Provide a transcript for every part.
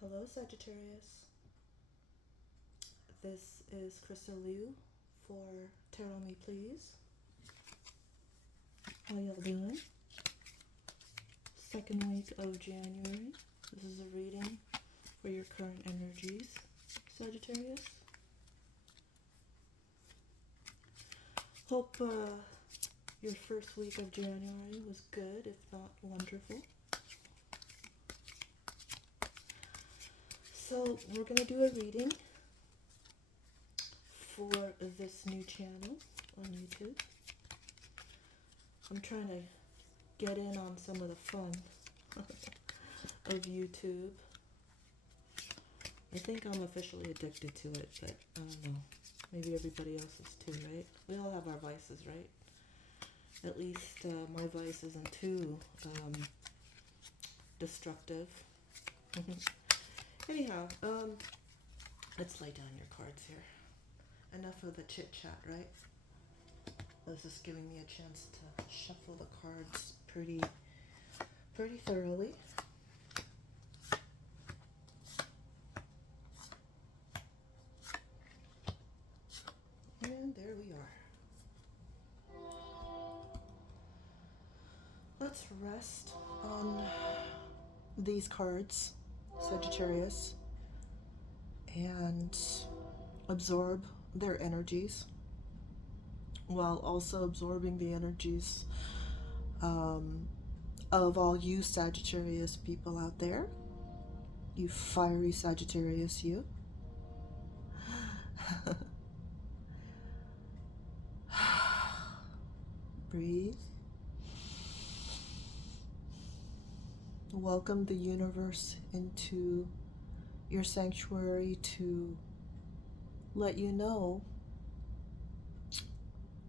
Hello, Sagittarius. This is Crystal Liu for Tarot Me Please. How y'all doing? Second week of January. This is a reading for your current energies, Sagittarius. Hope your first week of January was good, if not wonderful. So we're going to do a reading for this new channel on YouTube. I'm trying to get in on some of the fun of YouTube. I think I'm officially addicted to it, but I don't know. Maybe everybody else is too, right? We all have our vices, right? At least my vice isn't too destructive. Anyhow, let's lay down your cards here. Enough of the chit chat, right? This is giving me a chance to shuffle the cards pretty thoroughly. And there we are. Let's rest on these cards, Sagittarius, and absorb their energies while also absorbing the energies of all you Sagittarius people out there. You fiery Sagittarius, you. Breathe. Welcome the universe into your sanctuary to let you know,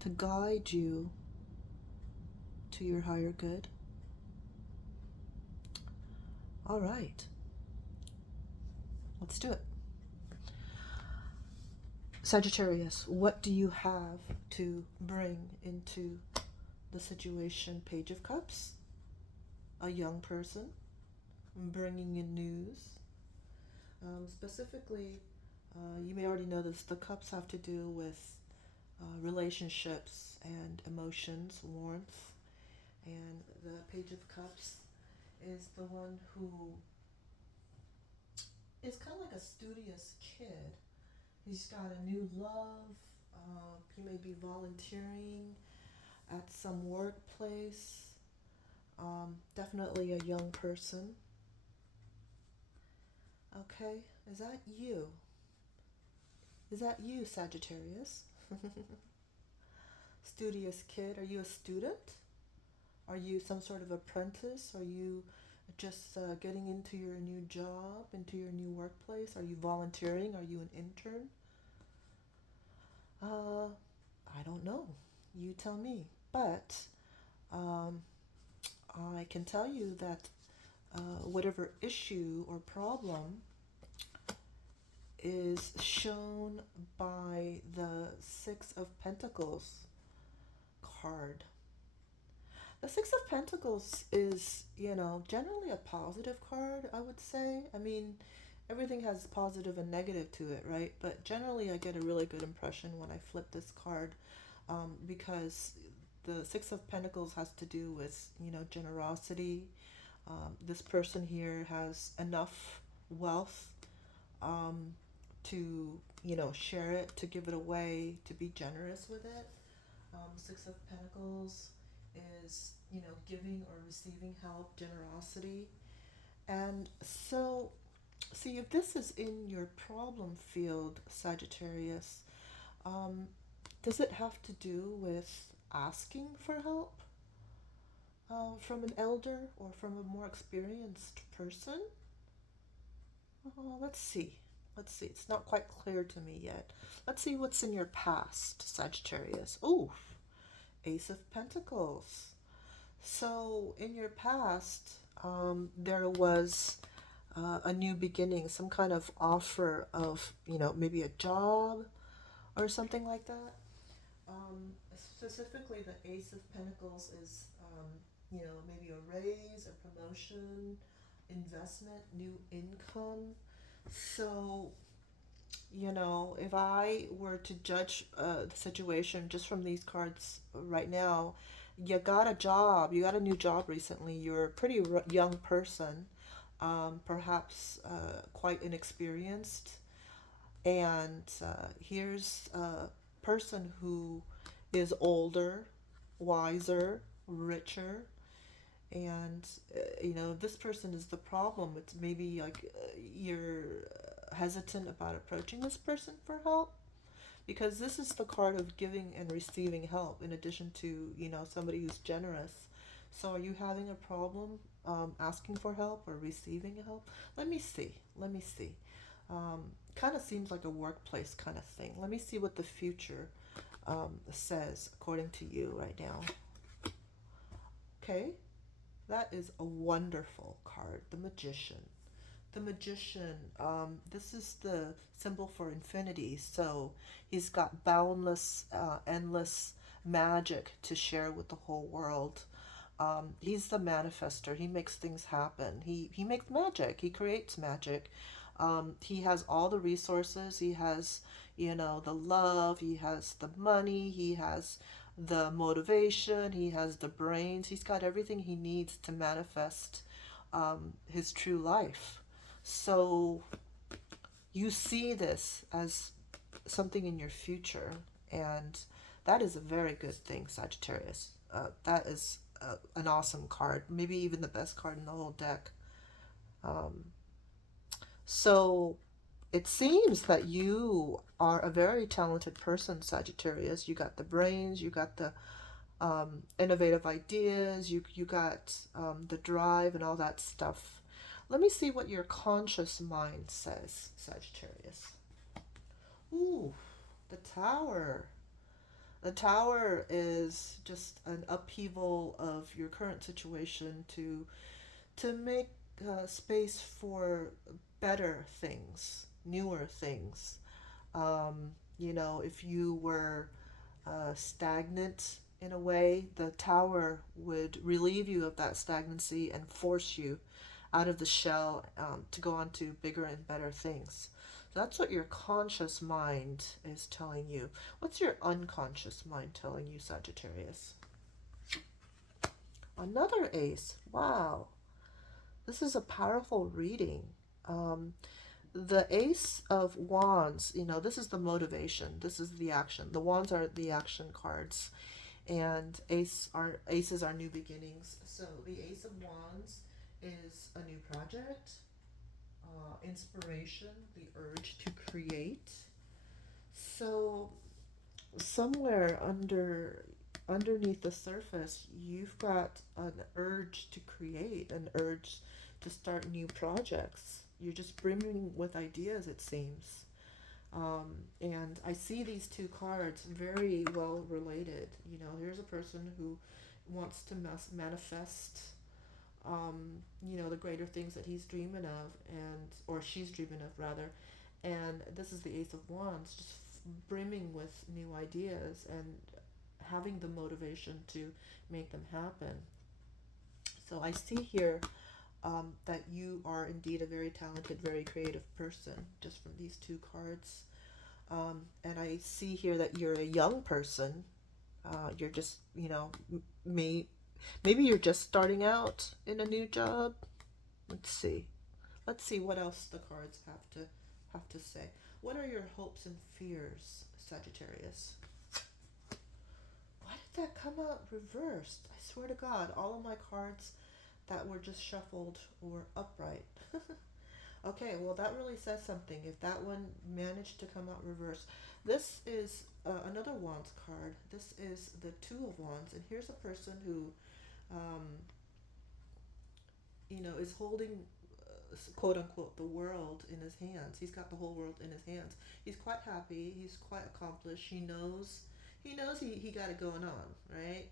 to guide you to your higher good. All right, let's do it. Sagittarius, what do you have to bring into the situation? Page of Cups, a young person, bringing in news. Specifically, you may already know this, the cups have to do with relationships and emotions, warmth, and the Page of Cups is the one who is kind of like a studious kid. He's got a new love. He may be volunteering at some workplace. Definitely a young person. Okay, is that you? Is that you, Sagittarius? Studious kid. Are you a student? Are you some sort of apprentice? Are you just getting into your new job, into your new workplace? Are you volunteering? Are you an intern? I don't know. You tell me. But I can tell you that whatever issue or problem is shown by the Six of Pentacles card. The Six of Pentacles is, generally a positive card, I would say. I mean, everything has positive and negative to it, right? But generally, I get a really good impression when I flip this card because the Six of Pentacles has to do with, generosity. This person here has enough wealth to, share it, to give it away, to be generous with it. Six of Pentacles is, giving or receiving help, generosity. And so, see, if this is in your problem field, Sagittarius, does it have to do with asking for help from an elder or from a more experienced person? Let's see. Let's see. It's not quite clear to me yet. Let's see what's in your past, Sagittarius. Oh, Ace of Pentacles. So in your past, there was a new beginning, some kind of offer of, maybe a job or something like that. Specifically, the Ace of Pentacles is, maybe a raise, a promotion, investment, new income. So, if I were to judge the situation just from these cards right now, you got a job, you got a new job recently, you're a pretty young person, perhaps quite inexperienced, and here's a person who is older, wiser, richer, and this person is the problem. It's maybe like you're hesitant about approaching this person for help, because this is the card of giving and receiving help in addition to somebody who's generous. So are you having a problem asking for help or receiving help? Let me see. um, Kind of seems like a workplace kind of thing. Let me see what the future says according to you right now. Okay, that is a wonderful card, the Magician. The Magician, this is the symbol for infinity. So he's got boundless, endless magic to share with the whole world. He's the manifester. He makes things happen. He makes magic. He creates magic. He has all the resources. He has, the love. He has the money. He has the motivation. He has the brains. He's got everything he needs to manifest his true life. So you see this as something in your future, and that is a very good thing, Sagittarius. That is an awesome card, maybe even the best card in the whole deck. Um, so it seems that you are a very talented person, Sagittarius. You got the brains, you got the innovative ideas, you got the drive and all that stuff. Let me see what your conscious mind says, Sagittarius. Ooh, the Tower. The Tower is just an upheaval of your current situation to make space for better things, newer things. If you were stagnant in a way, the Tower would relieve you of that stagnancy and force you out of the shell to go on to bigger and better things. So that's what your conscious mind is telling you. What's your unconscious mind telling you, Sagittarius? Another ace. Wow. This is a powerful reading. Um, the Ace of Wands, this is the motivation. This is the action. The wands are the action cards, and aces are new beginnings. So the Ace of Wands is a new project, inspiration, the urge to create. So somewhere underneath the surface, you've got an urge to create, an urge to start new projects. You're just brimming with ideas, it seems. And I see these two cards very well related. Here's a person who wants to manifest, the greater things that he's dreaming of, and or she's dreaming of rather. And this is the Ace of Wands, just brimming with new ideas and having the motivation to make them happen. So I see here that you are indeed a very talented, very creative person, just from these two cards. And I see here that you're a young person. You're just, may, maybe you're just starting out in a new job. Let's see. Let's see what else the cards have to say. What are your hopes and fears, Sagittarius? Why did that come out reversed? I swear to God, all of my cards that were just shuffled were upright. Okay, well, that really says something. If that one managed to come out reversed. This is another Wands card. This is the Two of Wands. And here's a person who, um, is holding, quote unquote, the world in his hands. He's got the whole world in his hands. He's quite happy. He's quite accomplished. He knows he got it going on, right?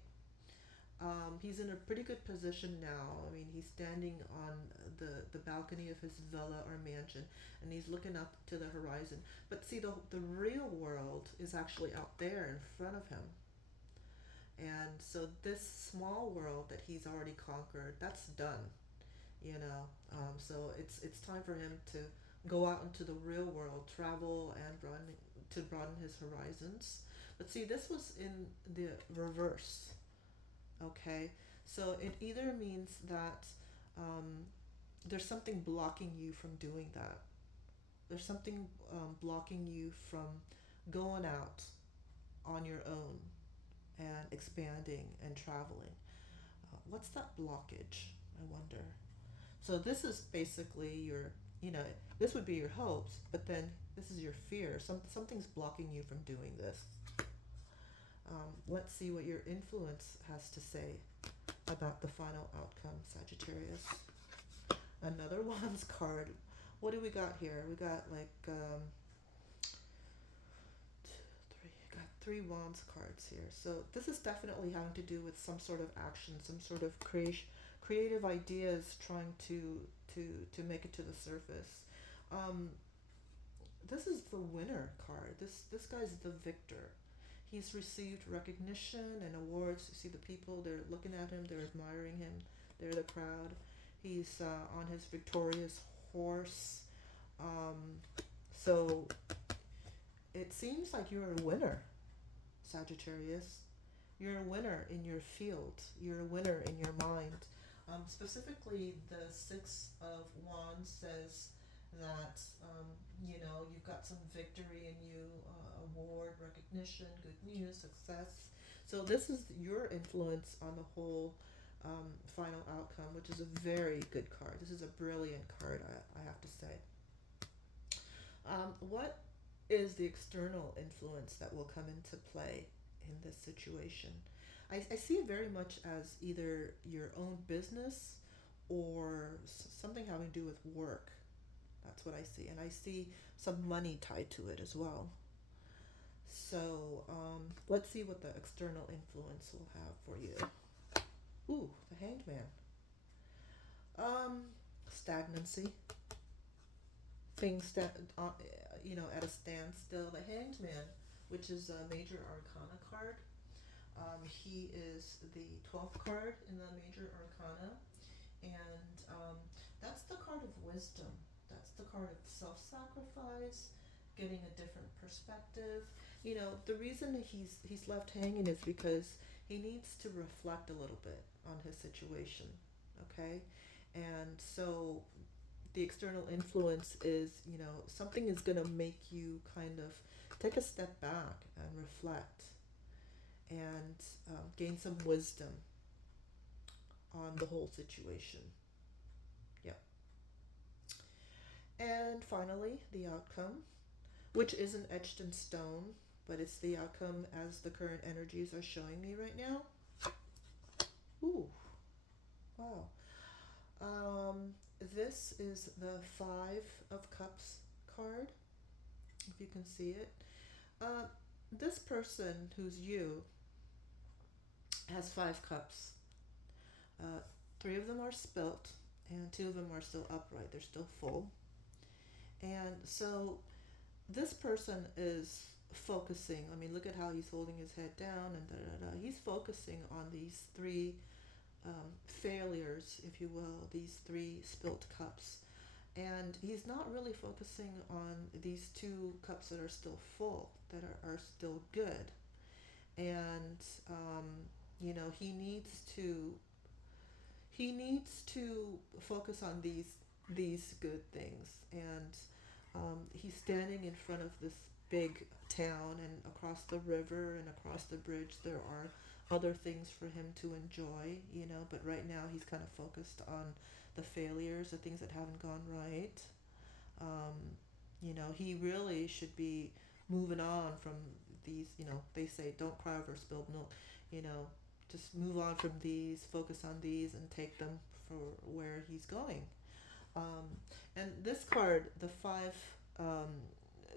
He's in a pretty good position now. I mean, he's standing on the balcony of his villa or mansion, and he's looking up to the horizon. But see, the real world is actually out there in front of him. And so this small world that he's already conquered, that's done. you know. So it's time for him to go out into the real world, travel and broaden his horizons. But see, this was in the reverse. Okay, so it either means that um, there's something blocking you from doing that. There's something blocking you from going out on your own and expanding and traveling. What's that blockage? I wonder. So this is basically your, you know, this would be your hopes, but then this is your fear. Something's blocking you from doing this. Let's see what your influence has to say about the final outcome, Sagittarius. Another Wands card. What do we got here? We got like got three Wands cards here. So this is definitely having to do with some sort of action, some sort of creative ideas trying to to make it to the surface. Um, this is the winner card. This guy's the victor. He's received recognition and awards. You see the people, they're looking at him, they're admiring him, they're the crowd. He's on his victorious horse. Um, so it seems like you're a winner, Sagittarius. You're a winner in your field. You're a winner in your mind. Specifically, the Six of Wands says that you know you've got some victory in you, award, recognition, good news, success. So this is your influence on the whole final outcome, which is a very good card. This is a brilliant card, I have to say. What is the external influence that will come into play in this situation? I see it very much as either your own business or something having to do with work. That's what I see. And I see some money tied to it as well. So let's see what the external influence will have for you. Ooh, the Hanged Man. Stagnancy. Things that, you know, at a standstill. The Hanged Man, which is a major arcana card. He is the 12th card in the major arcana, and that's the card of wisdom. That's the card of self sacrifice, getting a different perspective. You know, the reason he's left hanging is because he needs to reflect a little bit on his situation. Okay, and so the external influence is, you know, something is going to make you kind of take a step back and reflect and gain some wisdom on the whole situation. Yep. And finally, the outcome, which isn't etched in stone, but it's the outcome as the current energies are showing me right now. Ooh, wow. Um, this is the Five of Cups card, if you can see it. Uh, this person who's you has five cups. Uh, three of them are spilt, and two of them are still upright. They're still full. And so this person is focusing. I mean, look at how he's holding his head down and da da da. He's focusing on these three failures, if you will, these three spilt cups. And he's not really focusing on these two cups that are still full, that are still good. And, you know, he needs to focus on these good things. And he's standing in front of this big town, and across the river and across the bridge there are other things for him to enjoy, you know, but right now he's kind of focused on the failures, the things that haven't gone right. um, you know, he really should be moving on from these, you know, they say don't cry over spilled milk, you know, just move on from these, focus on these, and take them for where he's going. um, and this card, um,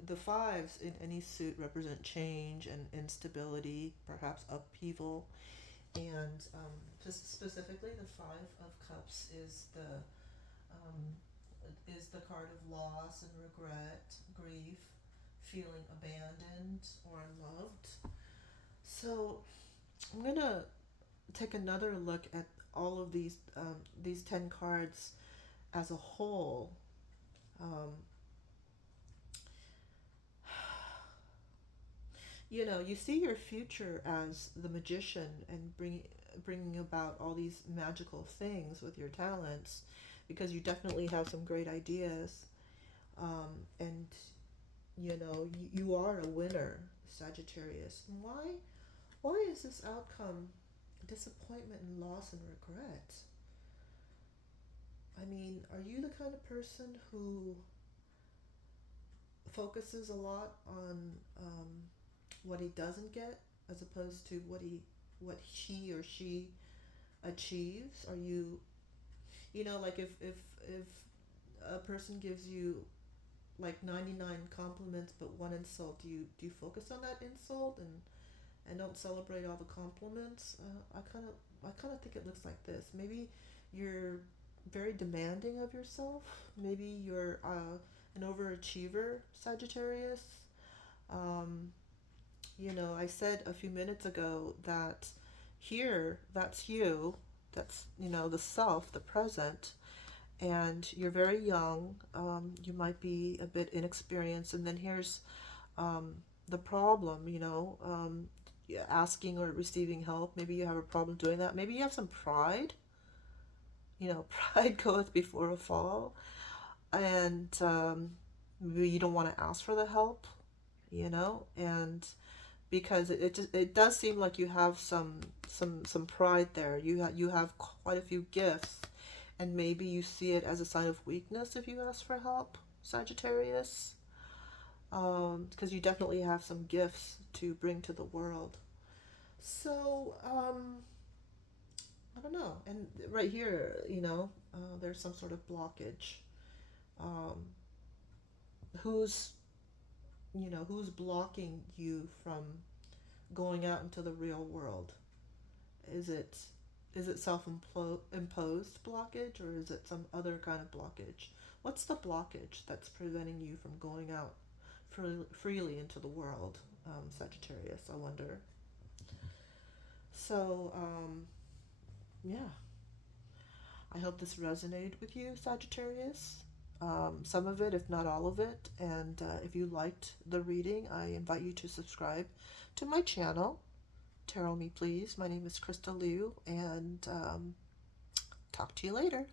the fives in any suit represent change and instability, perhaps upheaval. And specifically, the Five of Cups um, is the card of loss and regret, grief, feeling abandoned or unloved. So I'm gonna take another look at all of these 10 cards as a whole. Um, you know, you see your future as the magician and bringing about all these magical things with your talents, because you definitely have some great ideas. And you know, you are a winner, Sagittarius. Why is this outcome disappointment and loss and regret? I mean, are you the kind of person who focuses a lot on what he doesn't get as opposed to what he or she achieves? Are you, you know, like if a person gives you like 99 compliments but one insult, do you focus on that insult and don't celebrate all the compliments? I kind of think it looks like this. Maybe you're very demanding of yourself. Maybe you're an overachiever, Sagittarius. Um, you know, I said a few minutes ago that here, that's you. That's, you know, the self, the present. And you're very young. You might be a bit inexperienced. And then here's um, the problem, you know, yeah, asking or receiving help. Maybe you have a problem doing that. Maybe you have some pride. You know, pride goeth before a fall. And maybe you don't want to ask for the help, you know, and because it does seem like you have some pride there. You have quite a few gifts, and maybe you see it as a sign of weakness if you ask for help, Sagittarius. Because you definitely have some gifts to bring to the world. So I don't know. And right here, you know, there's some sort of blockage. Um, who's who's blocking you from going out into the real world? Is it self-imposed blockage, or is it some other kind of blockage? What's the blockage that's preventing you from going out freely into the world, Sagittarius? I wonder. So, yeah, I hope this resonated with you, Sagittarius. Some of it, if not all of it. And if you liked the reading, I invite you to subscribe to my channel. Tarot me, please. My name is Krista Liu, and talk to you later.